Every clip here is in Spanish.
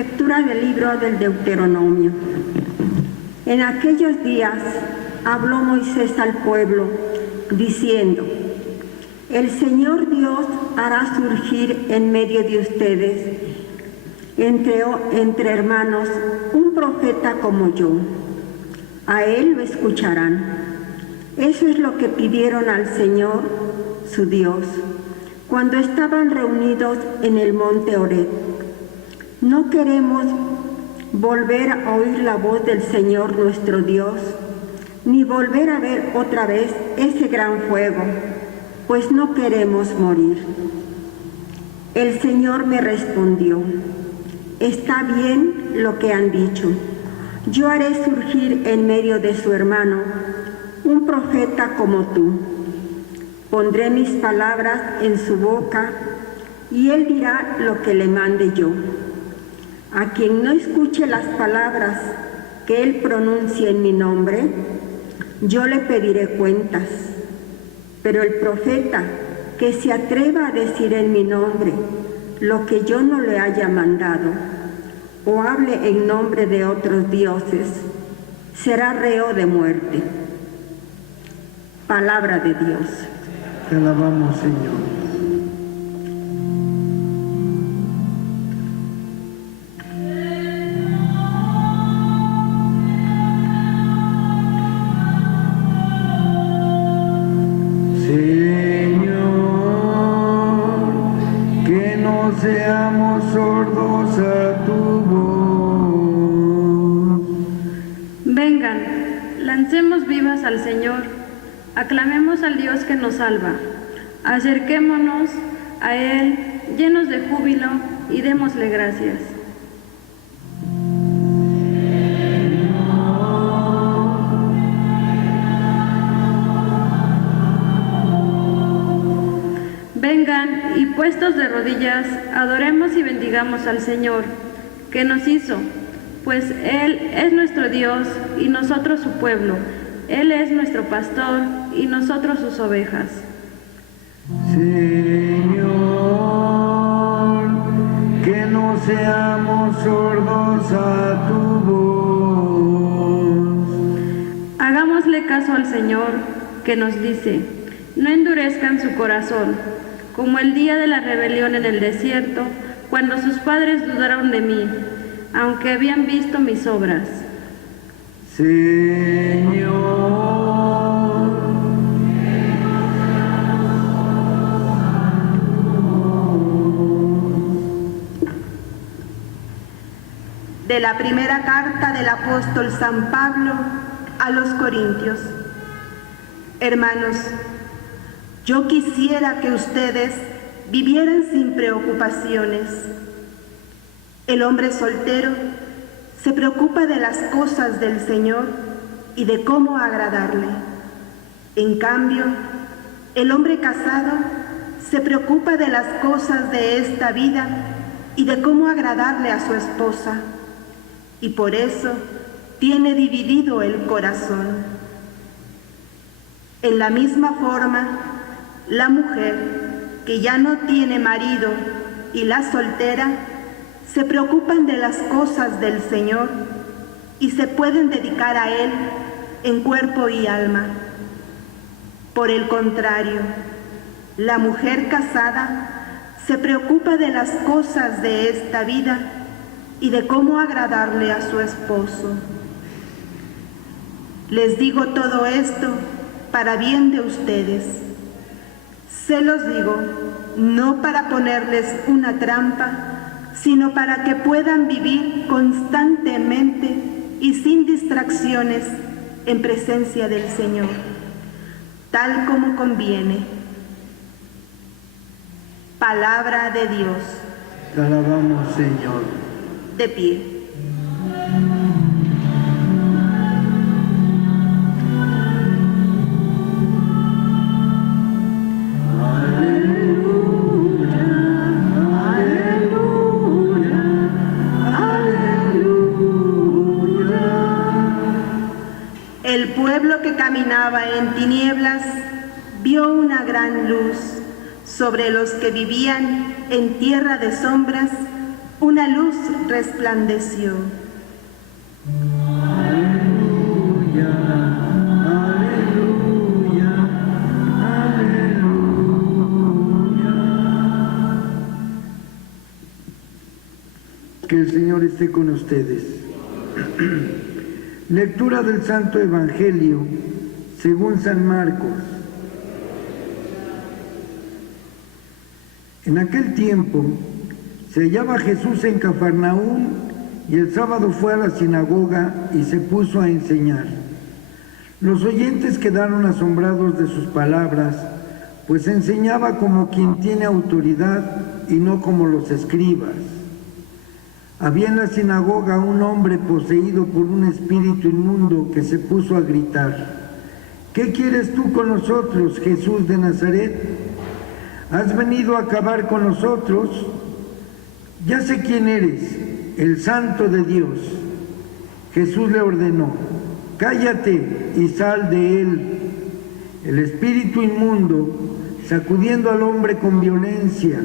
Lectura del libro del Deuteronomio. En aquellos días habló Moisés al pueblo, diciendo: El Señor Dios hará surgir en medio de ustedes, entre hermanos, un profeta como yo. A él lo escucharán. Eso es lo que pidieron al Señor, su Dios, cuando estaban reunidos en el monte Horeb. No queremos volver a oír la voz del Señor nuestro Dios, ni volver a ver otra vez ese gran fuego, pues no queremos morir. El Señor me respondió: Está bien lo que han dicho. Yo haré surgir en medio de su hermano un profeta como tú. Pondré mis palabras en su boca y él dirá lo que le mande yo. A quien no escuche las palabras que él pronuncie en mi nombre, yo le pediré cuentas. Pero el profeta que se atreva a decir en mi nombre lo que yo no le haya mandado, o hable en nombre de otros dioses, será reo de muerte. Palabra de Dios. Te alabamos, Señor. Seamos sordos a tu voz. Vengan, lancemos vivas al Señor, aclamemos al Dios que nos salva, acerquémonos a Él llenos de júbilo y démosle gracias. Vengan y puestos de rodillas, adoremos y bendigamos al Señor, que nos hizo, pues Él es nuestro Dios y nosotros su pueblo. Él es nuestro pastor y nosotros sus ovejas. Señor, que no seamos sordos a tu voz. Hagámosle caso al Señor, que nos dice: no endurezcan su corazón, como el día de la rebelión en el desierto, cuando sus padres dudaron de mí, aunque habían visto mis obras. Señor, de la primera carta del apóstol San Pablo a los Corintios. Hermanos, yo quisiera que ustedes vivieran sin preocupaciones. El hombre soltero se preocupa de las cosas del Señor y de cómo agradarle. En cambio, el hombre casado se preocupa de las cosas de esta vida y de cómo agradarle a su esposa. Y por eso tiene dividido el corazón. En la misma forma, la mujer que ya no tiene marido y la soltera se preocupan de las cosas del Señor y se pueden dedicar a Él en cuerpo y alma. Por el contrario, la mujer casada se preocupa de las cosas de esta vida y de cómo agradarle a su esposo. Les digo todo esto para bien de ustedes. Se los digo, no para ponerles una trampa, sino para que puedan vivir constantemente y sin distracciones en presencia del Señor, tal como conviene. Palabra de Dios. Te alabamos, Señor. De pie. El pueblo que caminaba en tinieblas vio una gran luz. Sobre los que vivían en tierra de sombras una luz resplandeció. Aleluya, aleluya, aleluya. Que el Señor esté con ustedes. Lectura del Santo Evangelio según San Marcos. En aquel tiempo se hallaba Jesús en Cafarnaúm y el sábado fue a la sinagoga y se puso a enseñar. Los oyentes quedaron asombrados de sus palabras, pues enseñaba como quien tiene autoridad y no como los escribas. Había en la sinagoga un hombre poseído por un espíritu inmundo que se puso a gritar: ¿qué quieres tú con nosotros, Jesús de Nazaret? ¿Has venido a acabar con nosotros? Ya sé quién eres, el Santo de Dios. Jesús le ordenó: cállate y sal de él. El espíritu inmundo, sacudiendo al hombre con violencia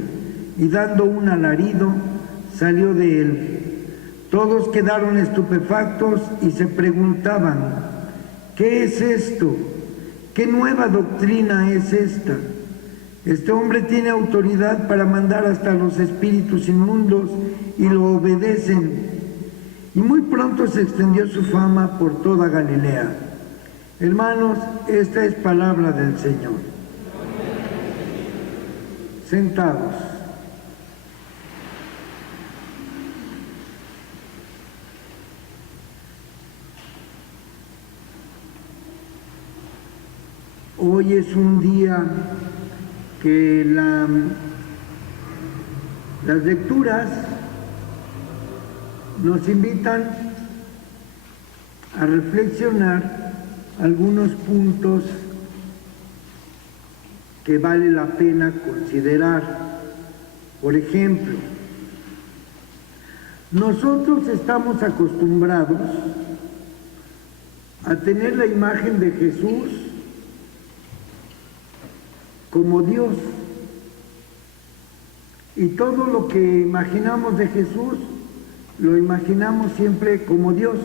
y dando un alarido, salió de él. Todos quedaron estupefactos y se preguntaban: ¿qué es esto? ¿Qué nueva doctrina es esta? Este hombre tiene autoridad para mandar hasta los espíritus inmundos y lo obedecen. Y muy pronto se extendió su fama por toda Galilea. Hermanos, esta es palabra del Señor. Sentados. Hoy es un día que las lecturas nos invitan a reflexionar algunos puntos que vale la pena considerar. Por ejemplo, nosotros estamos acostumbrados a tener la imagen de Jesús como Dios, y todo lo que imaginamos de Jesús lo imaginamos siempre como Dios.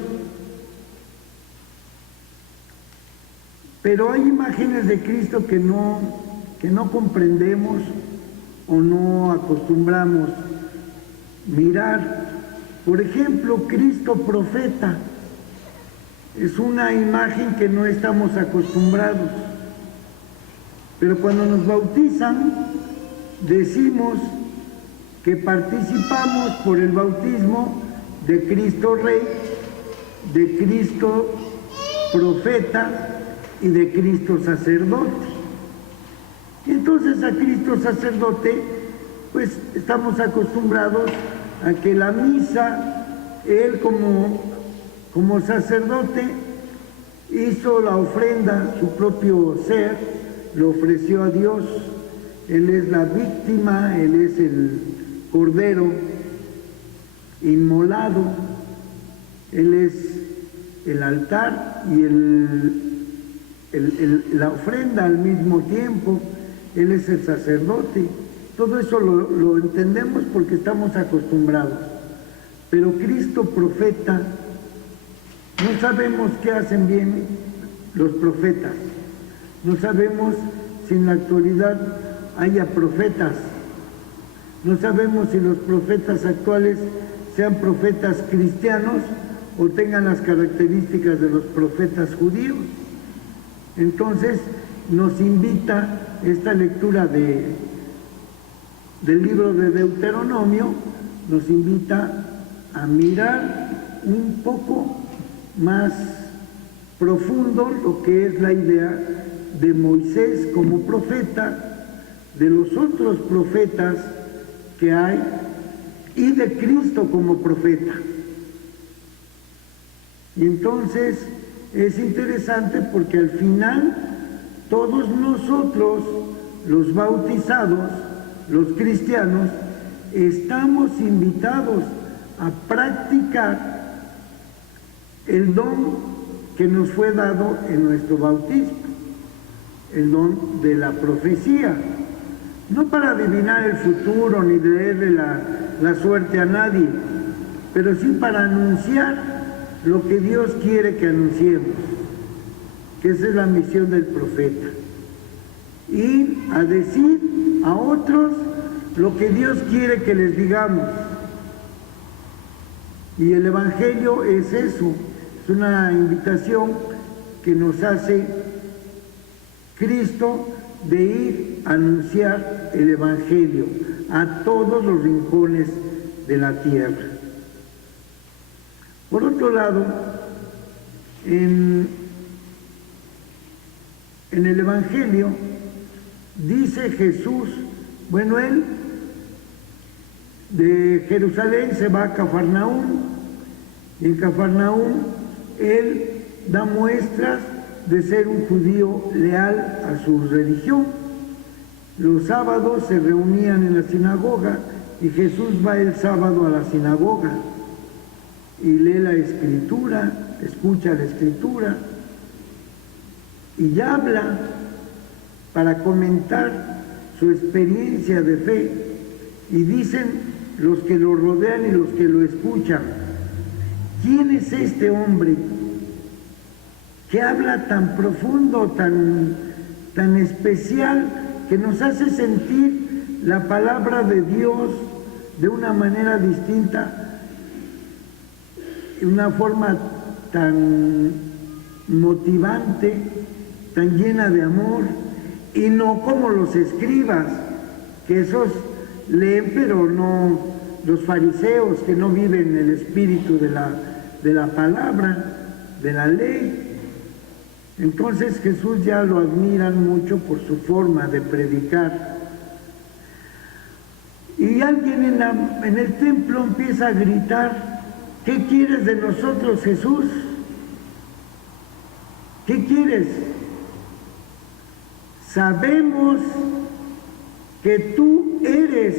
Pero hay imágenes de Cristo que no comprendemos o no acostumbramos mirar. Por ejemplo, Cristo profeta es una imagen que no estamos acostumbrados. Pero cuando nos bautizan, decimos que participamos por el bautismo de Cristo Rey, de Cristo Profeta y de Cristo Sacerdote. Y entonces a Cristo Sacerdote, pues estamos acostumbrados a que la misa, Él como sacerdote, hizo la ofrenda, su propio ser, lo ofreció a Dios. Él es la víctima, Él es el cordero inmolado, Él es el altar y la ofrenda al mismo tiempo. Él es el sacerdote. Todo eso lo entendemos porque estamos acostumbrados. Pero Cristo profeta, no sabemos qué hacen bien los profetas. No sabemos si en la actualidad haya profetas. No sabemos si los profetas actuales sean profetas cristianos o tengan las características de los profetas judíos. Entonces nos invita esta lectura del libro de Deuteronomio, nos invita a mirar un poco más profundo lo que es la idea de Moisés como profeta, de los otros profetas que hay y de Cristo como profeta. Y entonces es interesante porque al final todos nosotros, los bautizados, los cristianos, estamos invitados a practicar el don que nos fue dado en nuestro bautismo, el don de la profecía, no para adivinar el futuro ni leerle la suerte a nadie, pero sí para anunciar lo que Dios quiere que anunciemos, que esa es la misión del profeta. Ir a decir a otros lo que Dios quiere que les digamos. Y el Evangelio es eso, es una invitación que nos hace Cristo de ir a anunciar el Evangelio a todos los rincones de la tierra. Por otro lado, en el Evangelio dice Jesús, bueno, él de Jerusalén se va a Cafarnaúm, y en Cafarnaúm él da muestras de ser un judío leal a su religión. Los sábados se reunían en la sinagoga y Jesús va el sábado a la sinagoga y lee la escritura, escucha la escritura y habla para comentar su experiencia de fe. Y dicen los que lo rodean y los que lo escuchan, ¿quién es este hombre que habla tan profundo, tan especial, que nos hace sentir la palabra de Dios de una manera distinta, de una forma tan motivante, tan llena de amor, y no como los escribas, que esos leen pero no, los fariseos que no viven el espíritu de la palabra, de la ley? Entonces Jesús ya lo admiran mucho por su forma de predicar. Y alguien en el templo empieza a gritar, ¿qué quieres de nosotros, Jesús? ¿Qué quieres? Sabemos que tú eres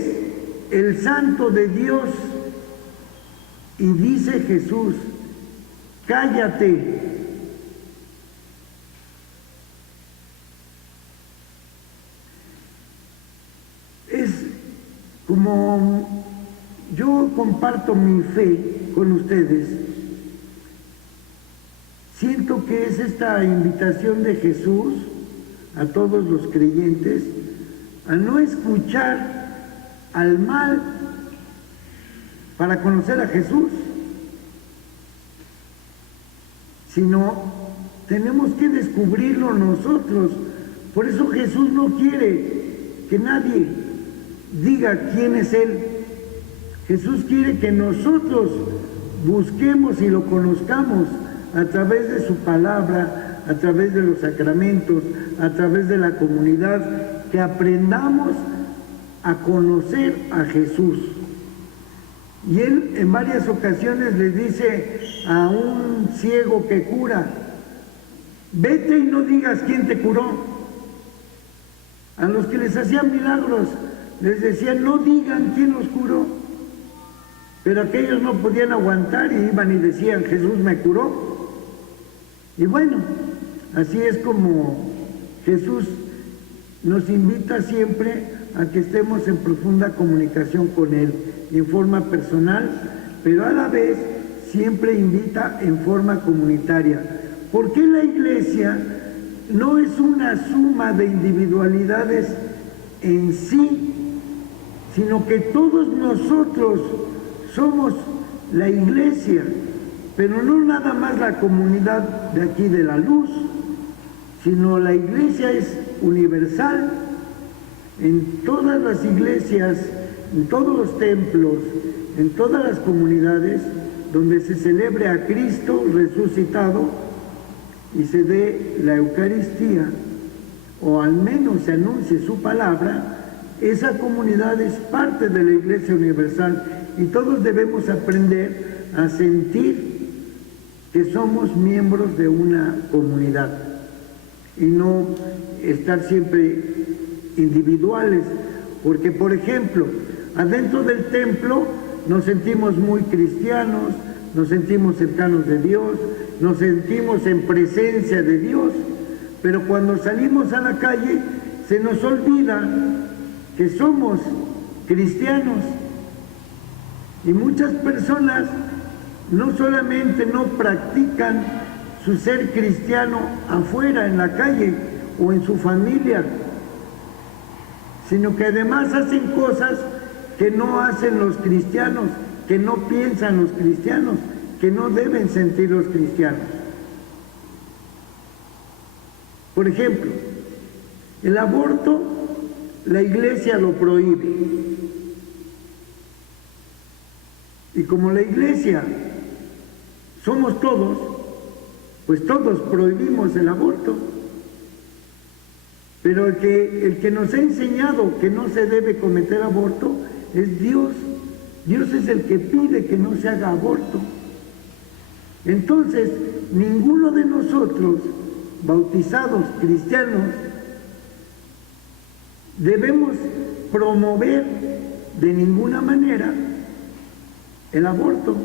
el Santo de Dios. Y dice Jesús, cállate. Es como yo comparto mi fe con ustedes, siento que es esta invitación de Jesús a todos los creyentes a no escuchar al mal para conocer a Jesús, sino tenemos que descubrirlo nosotros. Por eso Jesús no quiere que nadie diga quién es Él. Jesús quiere que nosotros busquemos y lo conozcamos a través de su palabra, a través de los sacramentos, a través de la comunidad, que aprendamos a conocer a Jesús. Y Él en varias ocasiones le dice a un ciego que cura, vete y no digas quién te curó. A los que les hacían milagros les decían, no digan quién los curó. Pero aquellos no podían aguantar y iban y decían, Jesús me curó. Y bueno, así es como Jesús nos invita siempre a que estemos en profunda comunicación con Él, en forma personal, pero a la vez siempre invita en forma comunitaria. Porque la Iglesia no es una suma de individualidades en sí, sino que todos nosotros somos la Iglesia, pero no nada más la comunidad de aquí de la luz, sino la Iglesia es universal. En todas las iglesias, en todos los templos, en todas las comunidades donde se celebre a Cristo resucitado y se dé la Eucaristía, o al menos se anuncie su palabra, esa comunidad es parte de la Iglesia universal y todos debemos aprender a sentir que somos miembros de una comunidad y no estar siempre individuales, porque por ejemplo, adentro del templo nos sentimos muy cristianos, nos sentimos cercanos de Dios, nos sentimos en presencia de Dios, pero cuando salimos a la calle se nos olvida que somos cristianos Y muchas personas no solamente no practican su ser cristiano afuera, en la calle o en su familia, sino que además hacen cosas que no hacen los cristianos, que no piensan los cristianos, que no deben sentir los cristianos. Por ejemplo, el aborto, la Iglesia lo prohíbe. Y como la Iglesia somos todos, pues todos prohibimos el aborto. Pero el que nos ha enseñado que no se debe cometer aborto es Dios. Dios es el que pide que no se haga aborto. Entonces, ninguno de nosotros, bautizados cristianos, debemos promover de ninguna manera el aborto,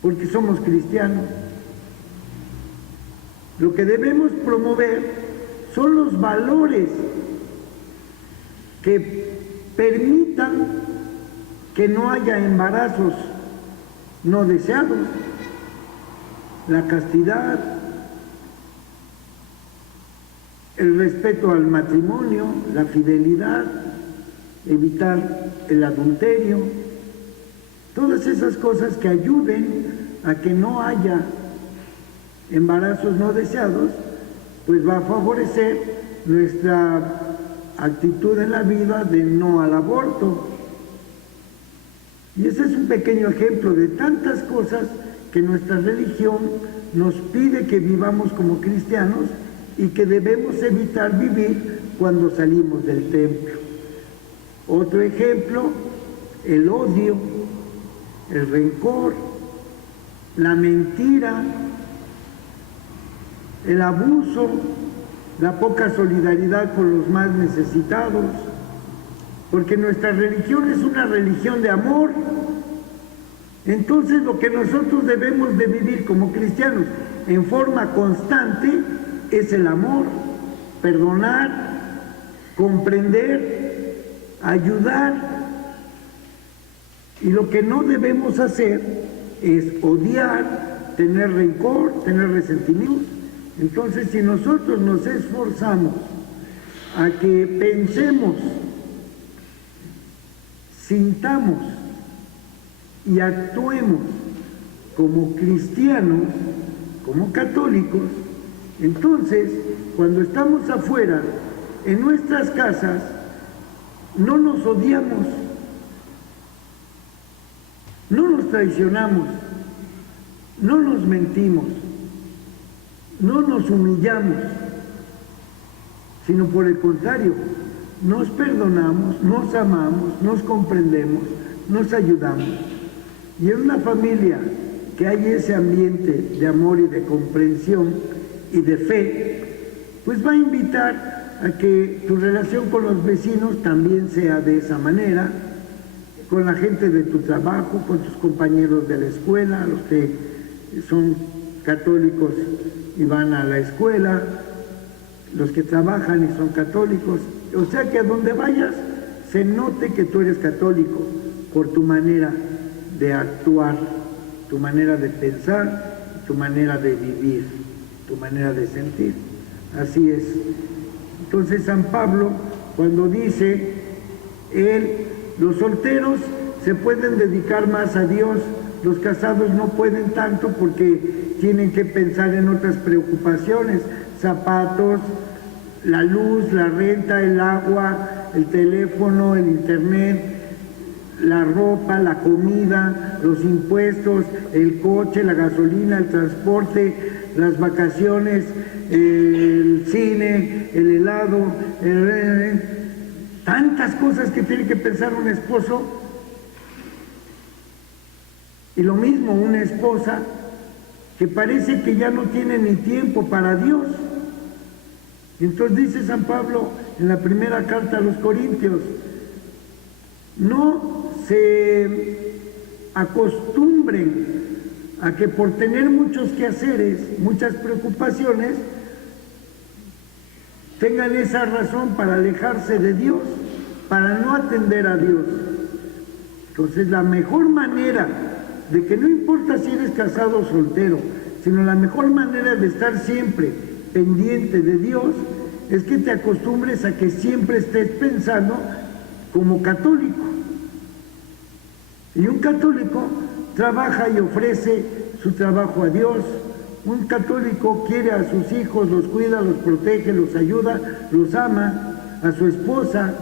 porque somos cristianos. Lo que debemos promover son los valores que permitan que no haya embarazos no deseados, la castidad, el respeto al matrimonio, la fidelidad, evitar el adulterio, todas esas cosas que ayuden a que no haya embarazos no deseados, pues va a favorecer nuestra actitud en la vida de no al aborto. Y ese es un pequeño ejemplo de tantas cosas que nuestra religión nos pide que vivamos como cristianos y que debemos evitar vivir cuando salimos del templo. Otro ejemplo, el odio, el rencor, la mentira, el abuso, la poca solidaridad con los más necesitados, porque nuestra religión es una religión de amor. Entonces lo que nosotros debemos de vivir como cristianos en forma constante es el amor, perdonar, comprender, ayudar. Y lo que no debemos hacer es odiar, tener rencor, tener resentimientos. Entonces, si nosotros nos esforzamos a que pensemos, sintamos y actuemos como cristianos, como católicos, entonces, cuando estamos afuera, en nuestras casas, no nos odiamos, no nos traicionamos, no nos mentimos, no nos humillamos, sino por el contrario, nos perdonamos, nos amamos, nos comprendemos, nos ayudamos. Y en una familia que hay ese ambiente de amor y de comprensión y de fe, pues va a invitar a que tu relación con los vecinos también sea de esa manera, con la gente de tu trabajo, con tus compañeros de la escuela, los que son católicos y van a la escuela, los que trabajan y son católicos, o sea que a donde vayas se note que tú eres católico por tu manera de actuar, tu manera de pensar, tu manera de vivir, tu manera de sentir. Así es. Entonces San Pablo, cuando dice, los solteros se pueden dedicar más a Dios, los casados no pueden tanto porque tienen que pensar en otras preocupaciones, zapatos, la luz, la renta, el agua, el teléfono, el internet, la ropa, la comida, los impuestos, el coche, la gasolina, el transporte, las vacaciones, el cine, el helado, tantas cosas que tiene que pensar un esposo. Y lo mismo una esposa que parece que ya no tiene ni tiempo para Dios. Entonces dice San Pablo en la primera carta a los Corintios, no se acostumbren a que por tener muchos quehaceres, muchas preocupaciones, tengan esa razón para alejarse de Dios, para no atender a Dios. Entonces, la mejor manera de que no importa si eres casado o soltero, sino la mejor manera de estar siempre pendiente de Dios es que te acostumbres a que siempre estés pensando como católico. Y un católico trabaja y ofrece su trabajo a Dios. Un católico quiere a sus hijos, los cuida, los protege, los ayuda, los ama, a su esposa,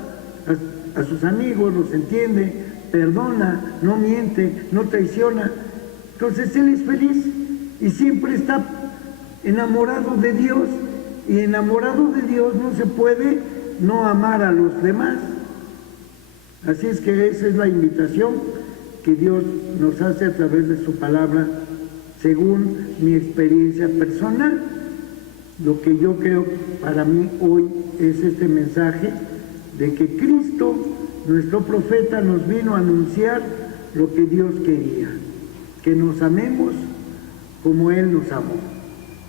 a sus amigos, los entiende, perdona, no miente, no traiciona. Entonces él es feliz y siempre está enamorado de Dios, y enamorado de Dios no se puede no amar a los demás. Así es que esa es la invitación que Dios nos hace a través de su palabra, según mi experiencia personal. Lo que yo creo para mí hoy es este mensaje de que Cristo, nuestro profeta, nos vino a anunciar lo que Dios quería, que nos amemos como Él nos amó.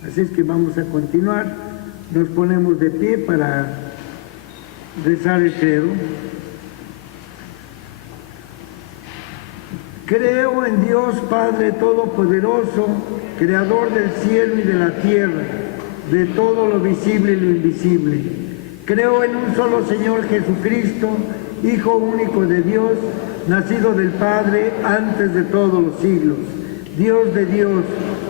Así es que vamos a continuar, nos ponemos de pie para rezar el credo. Creo en Dios Padre Todopoderoso, Creador del cielo y de la tierra, de todo lo visible y lo invisible. Creo en un solo Señor Jesucristo, Hijo único de Dios, nacido del Padre antes de todos los siglos, Dios de Dios,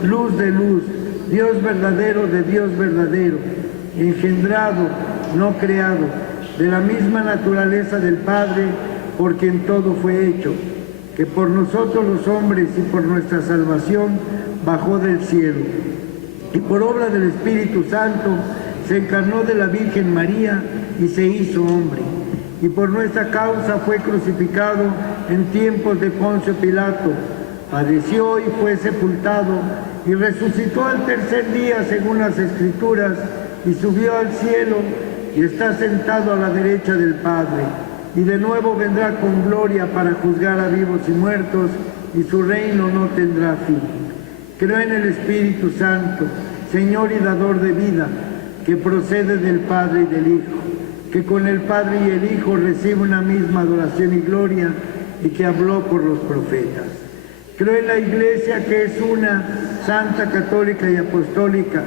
luz de luz, Dios verdadero de Dios verdadero, engendrado, no creado, de la misma naturaleza del Padre, por quien todo fue hecho, que por nosotros los hombres y por nuestra salvación bajó del cielo, y por obra del Espíritu Santo se encarnó de la Virgen María y se hizo hombre, y por nuestra causa fue crucificado en tiempos de Poncio Pilato, padeció y fue sepultado, y resucitó al tercer día según las Escrituras, y subió al cielo, y está sentado a la derecha del Padre, y de nuevo vendrá con gloria para juzgar a vivos y muertos, y su reino no tendrá fin. Creo en el Espíritu Santo, Señor y dador de vida, que procede del Padre y del Hijo, que con el Padre y el Hijo recibe una misma adoración y gloria, y que habló por los profetas. Creo en la Iglesia, que es una, santa, católica y apostólica.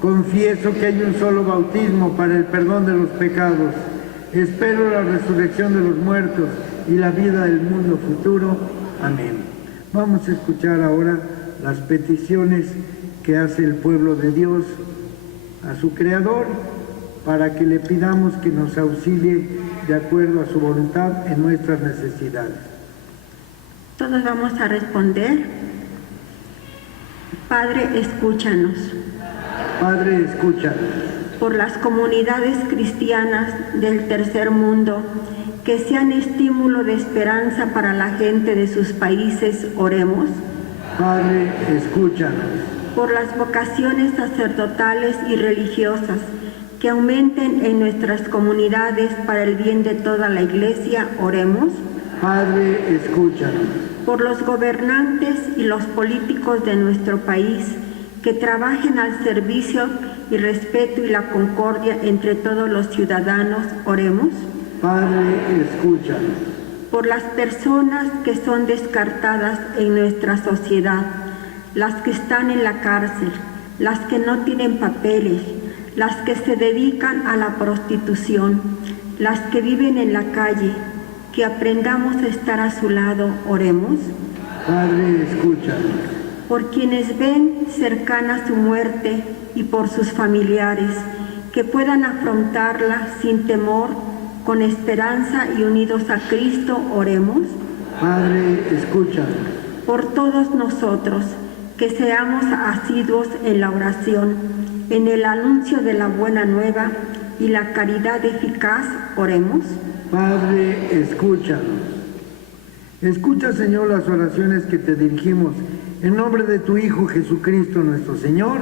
Confieso que hay un solo bautismo para el perdón de los pecados. Espero la resurrección de los muertos y la vida del mundo futuro. Amén. Vamos a escuchar ahora las peticiones que hace el pueblo de Dios a su Creador, para que le pidamos que nos auxilie de acuerdo a su voluntad en nuestras necesidades. Todos vamos a responder. Padre, escúchanos. Padre, escúchanos. Por las comunidades cristianas del tercer mundo, que sean estímulo de esperanza para la gente de sus países, oremos. Padre, escúchanos. Por las vocaciones sacerdotales y religiosas, que aumenten en nuestras comunidades para el bien de toda la Iglesia, oremos. Padre, escúchanos. Por los gobernantes y los políticos de nuestro país, que trabajen al servicio y respeto y la concordia entre todos los ciudadanos, oremos. Padre, escúchanos. Por las personas que son descartadas en nuestra sociedad, las que están en la cárcel, las que no tienen papeles, las que se dedican a la prostitución, las que viven en la calle, que aprendamos a estar a su lado, oremos. Padre, escúchanos. Por quienes ven cercana su muerte y por sus familiares, que puedan afrontarla sin temor, con esperanza y unidos a Cristo, oremos. Padre, escúchanos. Por todos nosotros, que seamos asiduos en la oración, en el anuncio de la buena nueva y la caridad eficaz, oremos. Padre, escúchanos. Escucha, Señor, las oraciones que te dirigimos en nombre de tu Hijo Jesucristo nuestro Señor.